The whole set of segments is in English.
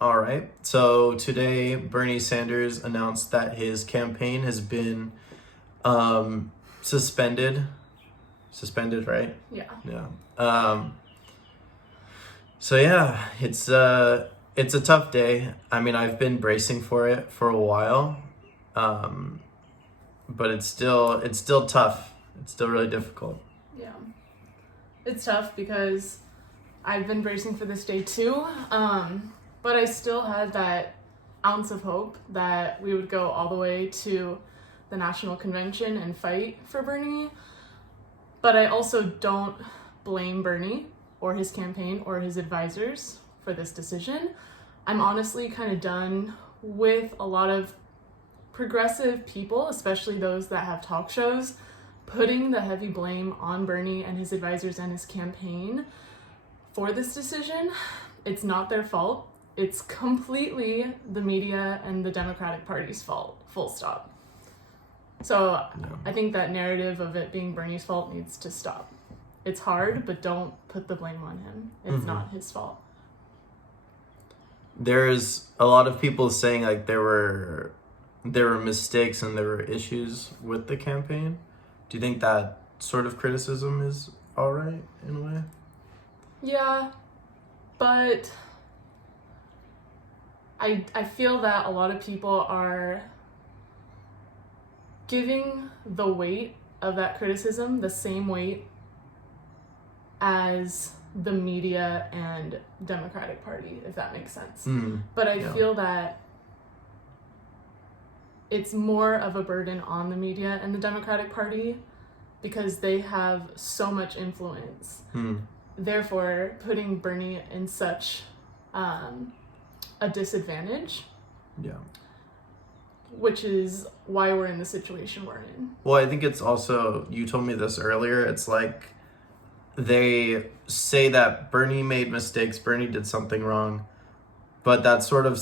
All right. So today, Bernie Sanders announced that his campaign has been suspended. Suspended, right? Yeah. Yeah. So yeah, it's a tough day. I mean, I've been bracing for it for a while, but it's still tough. It's still really difficult. Yeah. It's tough because I've been bracing for this day too, but I still had that ounce of hope that we would go all the way to the national convention and fight for Bernie. But I also don't blame Bernie or his campaign or his advisors for this decision. I'm honestly kind of done with a lot of progressive people, especially those that have talk shows, putting the heavy blame on Bernie and his advisors and his campaign for this decision. It's not their fault. It's completely the media and the Democratic Party's fault, full stop. So I think that narrative of it being Bernie's fault needs to stop. It's hard, but don't put the blame on him. It's not his fault. There's a lot of people saying like there were mistakes and there were issues with the campaign. Do you think that sort of criticism is all right in a way? Yeah, but I feel that a lot of people are giving the weight of that criticism the same weight as the media and Democratic Party, if that makes sense. But I feel that it's more of a burden on the media and the Democratic Party because they have so much influence. Therefore, putting Bernie in such a disadvantage. Yeah. Which is why we're in the situation we're in. Well, I think it's also, you told me this earlier, it's like they say that Bernie made mistakes, Bernie did something wrong, but that sort of,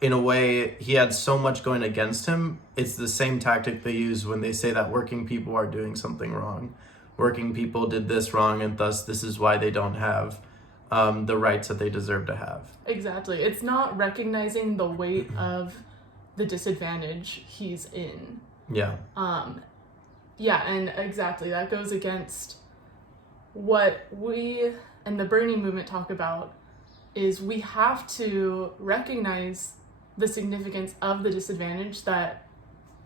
in a way, he had so much going against him. It's the same tactic they use when they say that working people are doing something wrong. Working people did this wrong, and thus this is why they don't have the rights that they deserve to have. Exactly. It's not recognizing the weight of the disadvantage he's in. Yeah. Yeah, and exactly. That goes against what we and the Bernie movement talk about is we have to recognize the significance of the disadvantage that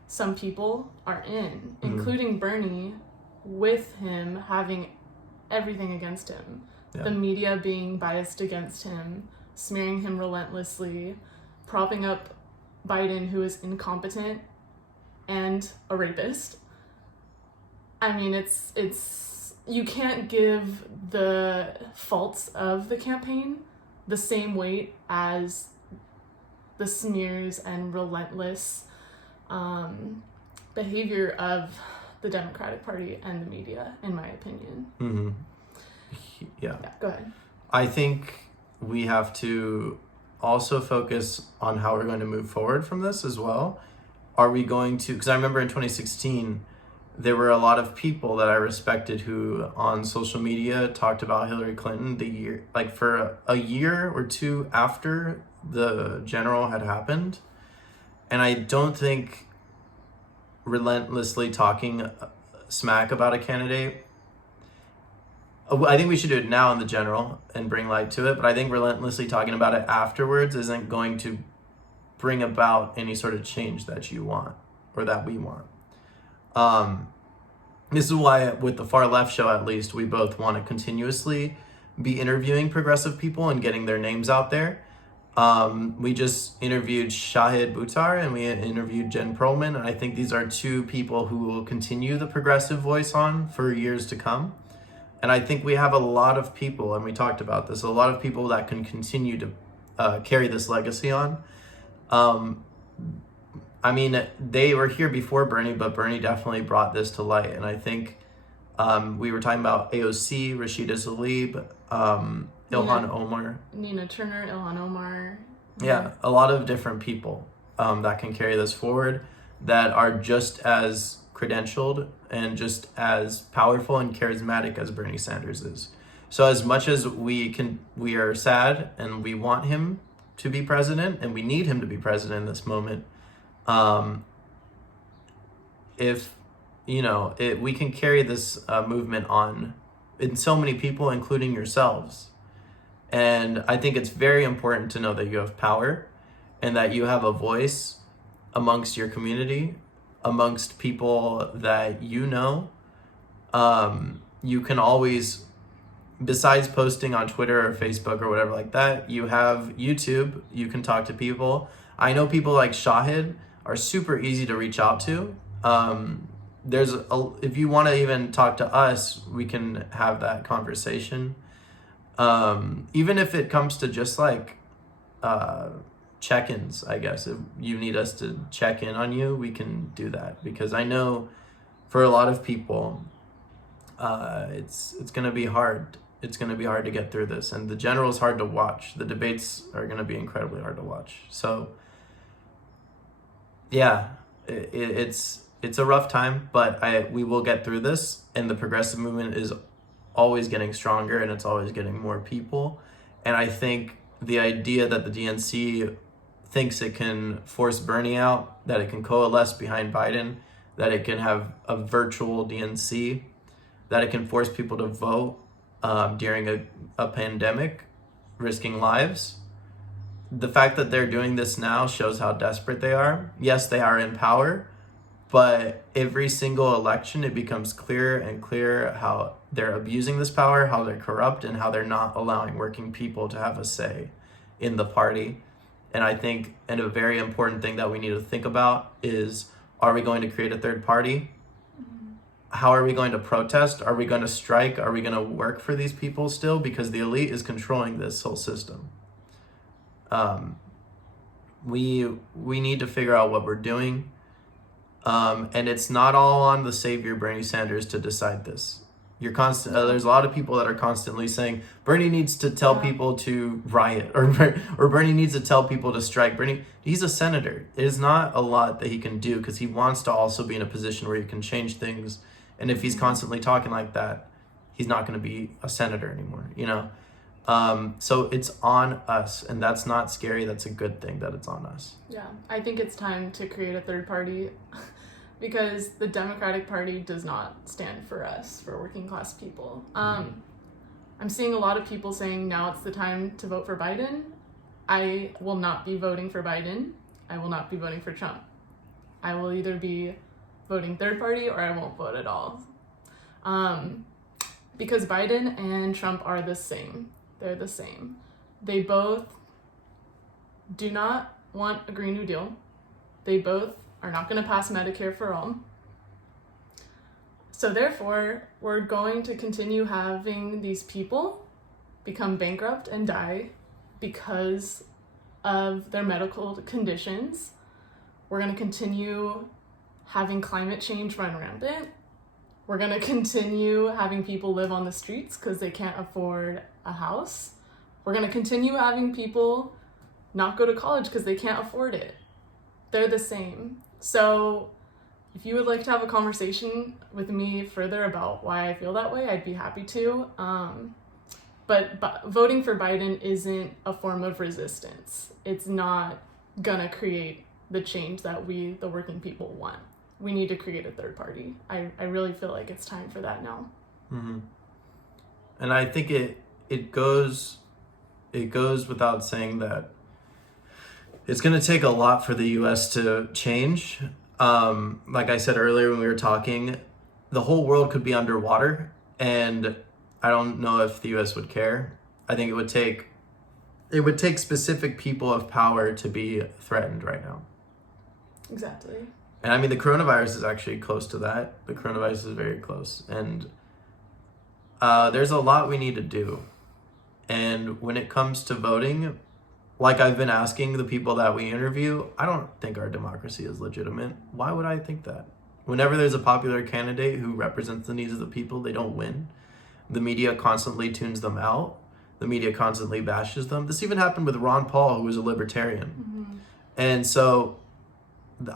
some people are in, including Bernie, with him having everything against him. Yeah. The media being biased against him, smearing him relentlessly, propping up Biden, who is incompetent and a rapist. I mean, it's you can't give the faults of the campaign the same weight as the smears and relentless behavior of the Democratic Party and the media, in my opinion. Yeah. Go ahead. I think we have to also focus on how we're going to move forward from this as well. Are we going to, because I remember in 2016, there were a lot of people that I respected who on social media talked about Hillary Clinton for a year or two after the general had happened. And I don't think relentlessly talking smack about a candidate, I think we should do it now in the general and bring light to it, but I think relentlessly talking about it afterwards isn't going to bring about any sort of change that you want or that we want. This is why with the Far Left show, at least, we both want to continuously be interviewing progressive people and getting their names out there. We just interviewed Shahid Buttar and we interviewed Jen Perlman, and I think these are two people who will continue the progressive voice on for years to come. And I think we have a lot of people, and we talked about this, a lot of people that can continue to carry this legacy on. I mean, they were here before Bernie, but Bernie definitely brought this to light. And I think we were talking about AOC, Rashida Tlaib, Ilhan Omar. Nina Turner, Ilhan Omar. Yeah, a lot of different people that can carry this forward that are just as credentialed and just as powerful and charismatic as Bernie Sanders is. So as much as we are sad and we want him to be president, and we need him to be president in this moment. If we can carry this movement on in so many people, including yourselves. And I think it's very important to know that you have power and that you have a voice amongst your community, amongst people that you know. You can always, besides posting on Twitter or Facebook or whatever like that, you have YouTube. You can talk to people. I know people like Shahid are super easy to reach out to. If you want to even talk to us, we can have that conversation. Even if it comes to just like check-ins, I guess. If you need us to check in on you, we can do that. Because I know for a lot of people, it's going to be hard. It's going to be hard to get through this. And the general is hard to watch. The debates are going to be incredibly hard to watch. So, yeah, it's a rough time, but we will get through this. And the progressive movement is always getting stronger, and it's always getting more people. And I think the idea that the DNC thinks it can force Bernie out, that it can coalesce behind Biden, that it can have a virtual DNC, that it can force people to vote during a pandemic, risking lives. The fact that they're doing this now shows how desperate they are. Yes, they are in power, but every single election, it becomes clearer and clearer how they're abusing this power, how they're corrupt, and how they're not allowing working people to have a say in the party. And I think, and a very important thing that we need to think about is, are we going to create a third party? How are we going to protest? Are we going to strike? Are we going to work for these people still? Because the elite is controlling this whole system. We need to figure out what we're doing. And it's not all on the savior Bernie Sanders to decide this. There's a lot of people that are constantly saying Bernie needs to tell people to riot, or Bernie needs to tell people to strike. Bernie, he's a senator. It is not a lot that he can do, because he wants to also be in a position where he can change things. And if he's constantly talking like that, he's not going to be a senator anymore, So it's on us, and that's not scary. That's a good thing that it's on us. Yeah, I think it's time to create a third party because the Democratic Party does not stand for us, for working class people. I'm seeing a lot of people saying now it's the time to vote for Biden. I will not be voting for Biden. I will not be voting for Trump. I will either be voting third party or I won't vote at all. Because Biden and Trump are the same. They're the same. They both do not want a Green New Deal. They both are not going to pass Medicare for all. So therefore, we're going to continue having these people become bankrupt and die because of their medical conditions. We're going to continue having climate change run rampant. We're going to continue having people live on the streets because they can't afford a house. We're going to continue having people not go to college because they can't afford it. They're the same. So if you would like to have a conversation with me further about why I feel that way, I'd be happy to. But voting for Biden isn't a form of resistance. It's not gonna create the change that we, the working people, want. We need to create a third party. I really feel like it's time for that now. Mm-hmm. And I think it goes without saying that it's going to take a lot for the U.S. to change. Like I said earlier when we were talking, the whole world could be underwater, and I don't know if the U.S. would care. I think it would take specific people of power to be threatened right now. Exactly. And I mean, the coronavirus is actually close to that. The coronavirus is very close. And there's a lot we need to do. And when it comes to voting, like I've been asking the people that we interview, I don't think our democracy is legitimate. Why would I think that? Whenever there's a popular candidate who represents the needs of the people, they don't win. The media constantly tunes them out. The media constantly bashes them. This even happened with Ron Paul, who was a libertarian. Mm-hmm. And so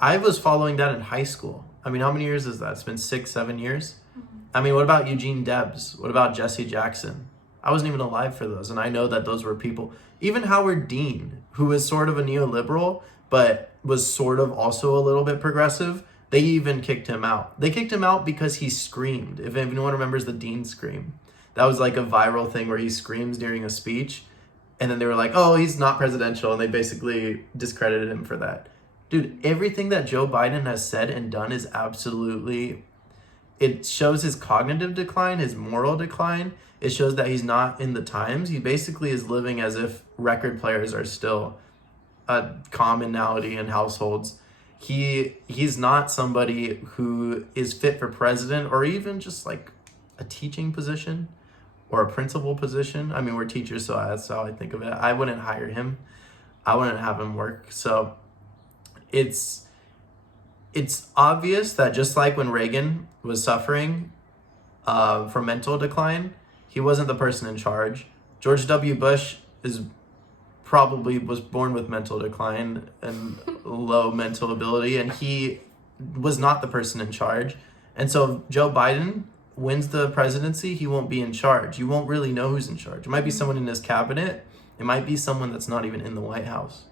I was following that in high school. I mean, how many years is that? It's been 6-7 years. Mm-hmm. I mean, what about Eugene Debs? What about Jesse Jackson? I wasn't even alive for those. And I know that those were people, even Howard Dean, who is sort of a neoliberal, but was sort of also a little bit progressive. They even kicked him out. They kicked him out because he screamed. If anyone remembers the Dean scream, that was like a viral thing where he screams during a speech. And then they were like, oh, he's not presidential. And they basically discredited him for that. Dude, everything that Joe Biden has said and done is absolutely, it shows his cognitive decline, his moral decline. It shows that he's not in the times. He basically is living as if record players are still a commonality in households. He's not somebody who is fit for president or even just like a teaching position or a principal position. I mean, we're teachers, so that's how I think of it. I wouldn't hire him. I wouldn't have him work. So it's obvious that just like when Reagan was suffering from mental decline, he wasn't the person in charge. George W. Bush probably was born with mental decline and low mental ability, and he was not the person in charge. And so if Joe Biden wins the presidency, he won't be in charge. You won't really know who's in charge. It might be someone in his cabinet. It might be someone that's not even in the White House.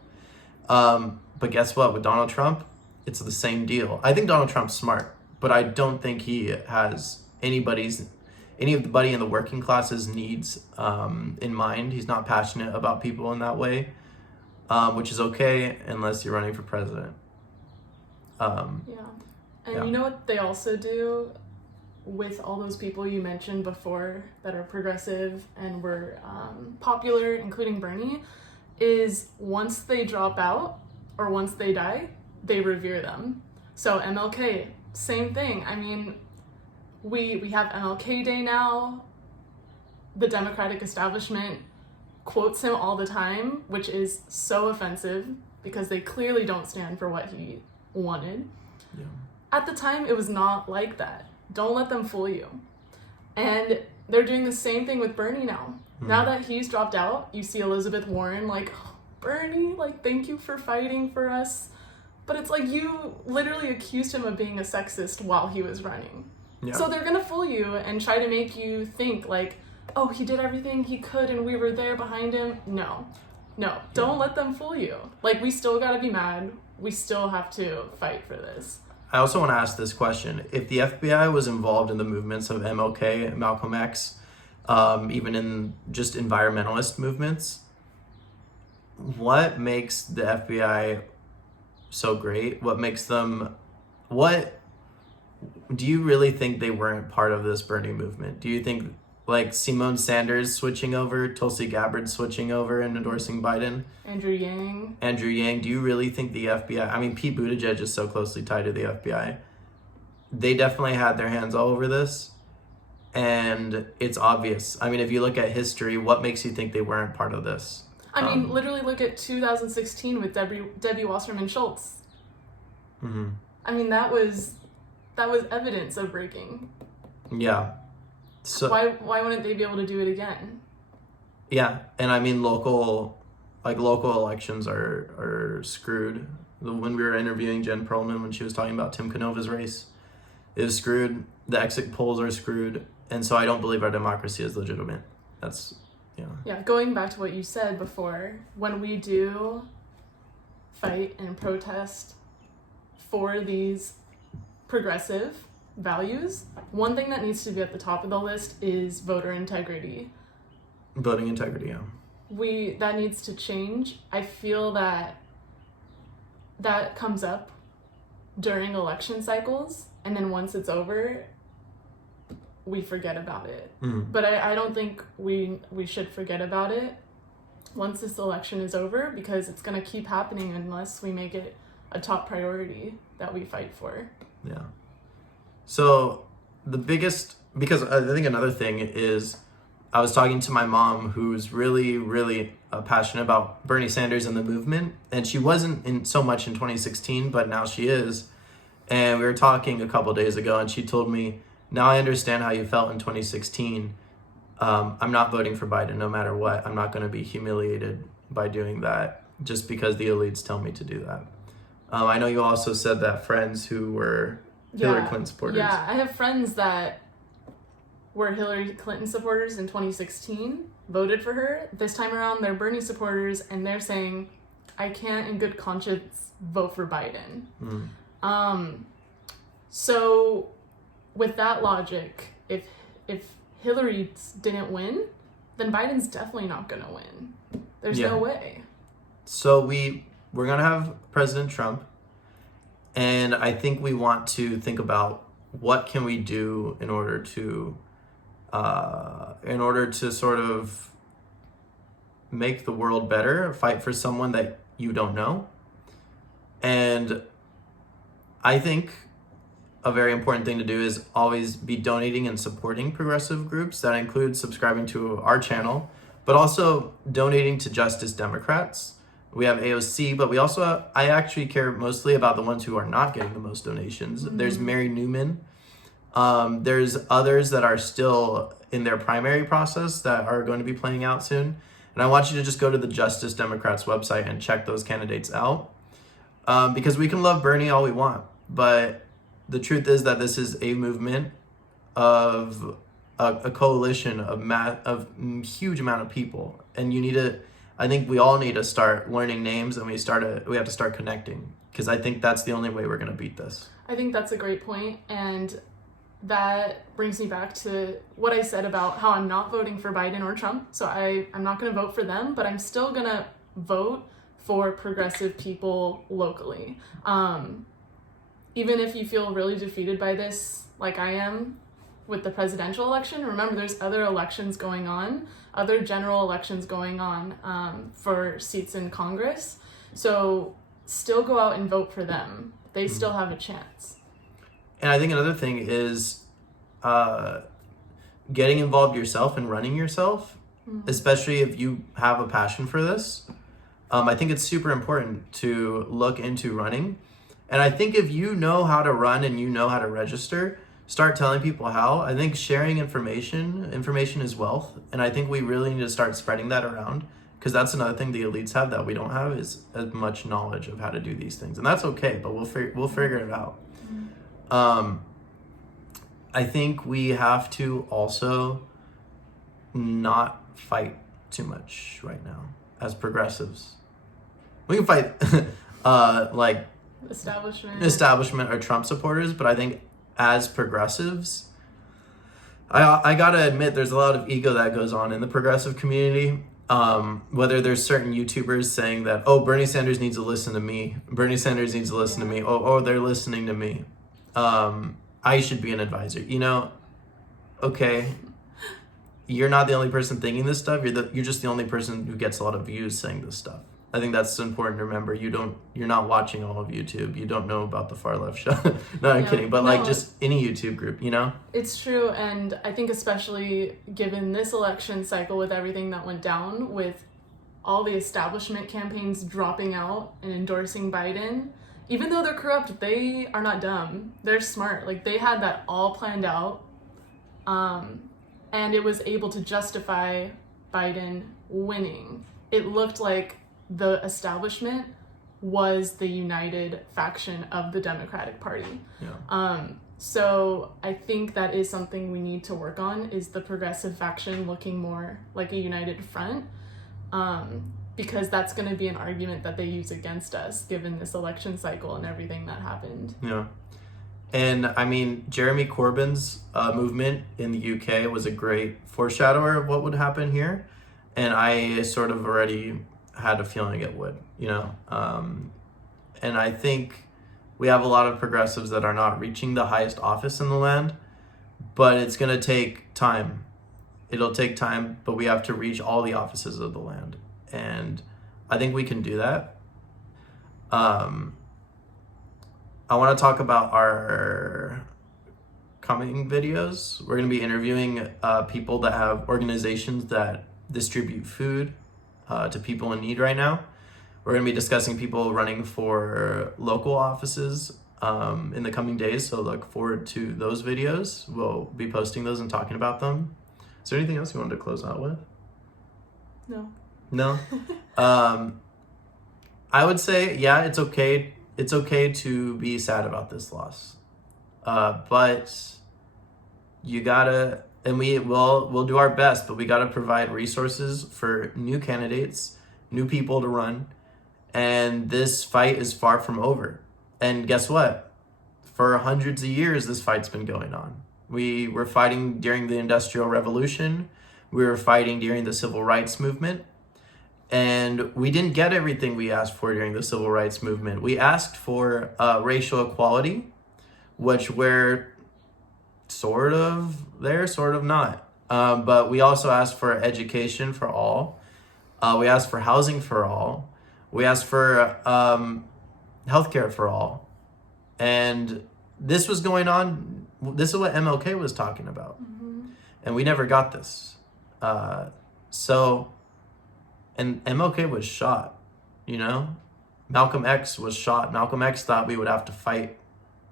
But guess what? With Donald Trump, it's the same deal. I think Donald Trump's smart, but I don't think he has anybody in the working classes needs in mind. He's not passionate about people in that way, which is okay unless you're running for president. And you know what they also do with all those people you mentioned before that are progressive and were popular, including Bernie, is once they drop out or once they die, they revere them. So MLK, same thing. I mean, we have MLK Day now. The Democratic establishment quotes him all the time, which is so offensive because they clearly don't stand for what he wanted. Yeah. At the time, it was not like that. Don't let them fool you. And they're doing the same thing with Bernie now. Now that he's dropped out, you see Elizabeth Warren like, oh, Bernie, like, thank you for fighting for us. But it's like you literally accused him of being a sexist while he was running. Yeah. So they're gonna fool you and try to make you think like, oh, he did everything he could and we were there behind him. No, don't let them fool you. Like, we still gotta be mad. We still have to fight for this. I also want to ask this question. If the FBI was involved in the movements of MLK, Malcolm X, even in just environmentalist movements, what makes the FBI so great? What do you really think they weren't part of this Bernie movement? Do you think like Simone Sanders switching over, Tulsi Gabbard switching over and endorsing Biden? Andrew Yang, do you really think the FBI, I mean, Pete Buttigieg is so closely tied to the FBI. They definitely had their hands all over this. And it's obvious. I mean, if you look at history, what makes you think they weren't part of this? I mean, literally look at 2016 with Debbie Wasserman Schultz. Mm-hmm. I mean, that was evidence of breaking. Yeah. So why wouldn't they be able to do it again? Yeah, and I mean local elections are screwed. When we were interviewing Jen Perlman when she was talking about Tim Canova's race, it was screwed. The exit polls are screwed, and so I don't believe our democracy is legitimate. That's Yeah, going back to what you said before, when we do fight and protest for these progressive values, one thing that needs to be at the top of the list is voter integrity. Voting integrity, yeah. That needs to change. I feel that comes up during election cycles, and then once it's over, we forget about it. But I don't think we should forget about it once this election is over, because it's going to keep happening unless we make it a top priority that we fight for. Yeah. So because I think another thing is, I was talking to my mom, who's really, really passionate about Bernie Sanders and the movement, and she wasn't in so much in 2016, but now she is. And we were talking a couple days ago, and she told me, now I understand how you felt in 2016. I'm not voting for Biden no matter what. I'm not going to be humiliated by doing that just because the elites tell me to do that. I know you also said that friends who were Hillary Clinton supporters. Yeah, I have friends that were Hillary Clinton supporters in 2016, voted for her. This time around, they're Bernie supporters, and they're saying, I can't in good conscience vote for Biden. So with that logic, if Hillary didn't win, then Biden's definitely not going to win. There's no way. So we're going to have President Trump, and I think we want to think about what can we do in order to sort of make the world better, fight for someone that you don't know. And I think a very important thing to do is always be donating and supporting progressive groups. That includes subscribing to our channel, but also donating to Justice Democrats. We have AOC, but I actually care mostly about the ones who are not getting the most donations. There's Mary Newman. There's others that are still in their primary process that are going to be playing out soon. And I want you to just go to the Justice Democrats website and check those candidates out. Because we can love Bernie all we want, but the truth is that this is a movement of a coalition of huge amount of people. And I think we all need to start learning names, and we have to start connecting, because I think that's the only way we're going to beat this. I think that's a great point, and that brings me back to what I said about how I'm not voting for Biden or Trump. So I'm not going to vote for them, but I'm still going to vote for progressive people locally. Even if you feel really defeated by this, like I am with the presidential election, remember there's other elections going on, other general elections going on for seats in Congress. So still go out and vote for them. They still have a chance. And I think another thing is getting involved yourself and running yourself, especially if you have a passion for this. I think it's super important to look into running. And I think if you know how to run and you know how to register, start telling people how. I think sharing information is wealth. And I think we really need to start spreading that around, because that's another thing the elites have that we don't have, is as much knowledge of how to do these things. And that's okay, but we'll figure it out. I think we have to also not fight too much right now as progressives. We can fight like establishment or Trump supporters, but I think as progressives, I gotta admit there's a lot of ego that goes on in the progressive community. Whether there's certain YouTubers saying that, oh, Bernie Sanders needs to listen to me. Bernie Sanders needs to listen to me. Oh, they're listening to me. I should be an advisor. Okay, you're not the only person thinking this stuff. You're just the only person who gets a lot of views saying this stuff. I think that's important to remember. You're not watching all of YouTube. You don't know about the Far Left Show. No, I'm kidding. But just any YouTube group, It's true. And I think especially given this election cycle, with everything that went down, with all the establishment campaigns dropping out and endorsing Biden, even though they're corrupt, they are not dumb. They're smart. Like, they had that all planned out. And it was able to justify Biden winning. It looked like the establishment was the united faction of the Democratic Party. Yeah. So I think that is something we need to work on, is the progressive faction looking more like a united front, because that's going to be an argument that they use against us, given this election cycle and everything that happened. Yeah. And I mean, Jeremy Corbyn's movement in the UK was a great foreshadower of what would happen here. And I sort of already had a feeling it would, and I think we have a lot of progressives that are not reaching the highest office in the land, but it's going to take time. It'll take time, but we have to reach all the offices of the land. And I think we can do that. I want to talk about our coming videos. We're going to be interviewing people that have organizations that distribute food to people in need right now. We're going to be discussing people running for local offices in the coming days, so look forward to those videos. We'll be posting those and talking about them. Is there anything else you wanted to close out with? No? I would say, yeah, it's okay. It's okay to be sad about this loss. But you gotta and we'll do our best, but we got to provide resources for new candidates, new people to run, and this fight is far from over. And guess what? For hundreds of years, this fight's been going on. We were fighting during the Industrial Revolution. We were fighting during the Civil Rights Movement. And we didn't get everything we asked for during the Civil Rights Movement. We asked for racial equality, which we're sort of there, sort of not. But we also asked for education for all. We asked for housing for all. We asked for healthcare for all. And this was going on. This is what MLK was talking about. And we never got this. And MLK was shot, you know? Malcolm X was shot. Malcolm X thought we would have to fight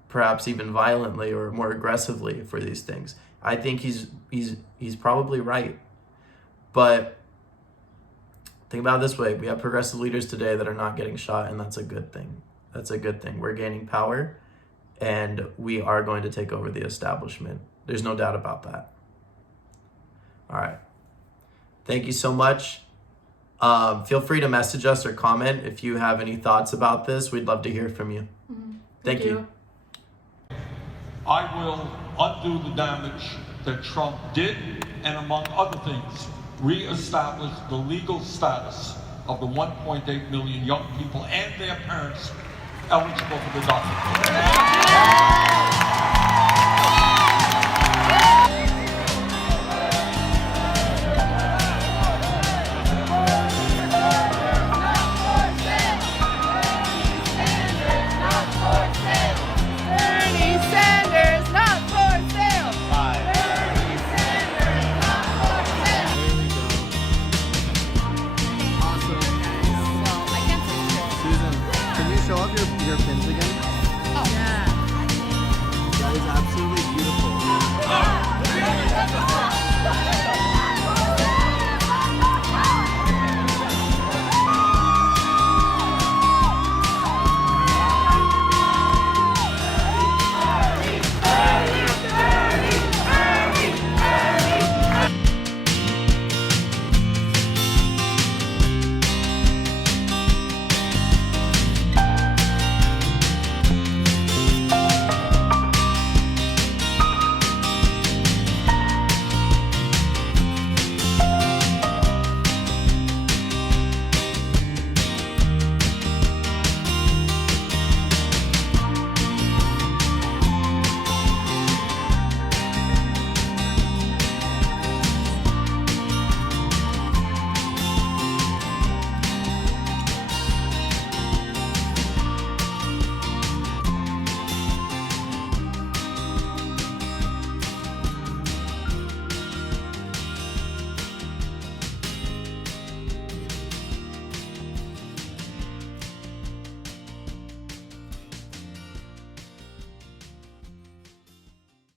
perhaps even violently or more aggressively for these things. I think he's probably right. But think about it this way. We have progressive leaders today that are not getting shot, and that's a good thing. That's a good thing. We're gaining power, and we are going to take over the establishment. There's no doubt about that. All right. Thank you so much. Feel free to message us or comment if you have any thoughts about this. We'd love to hear from you. Thank you. I will undo the damage that Trump did, and among other things, reestablish the legal status of the 1.8 million young people and their parents eligible for the DACA program.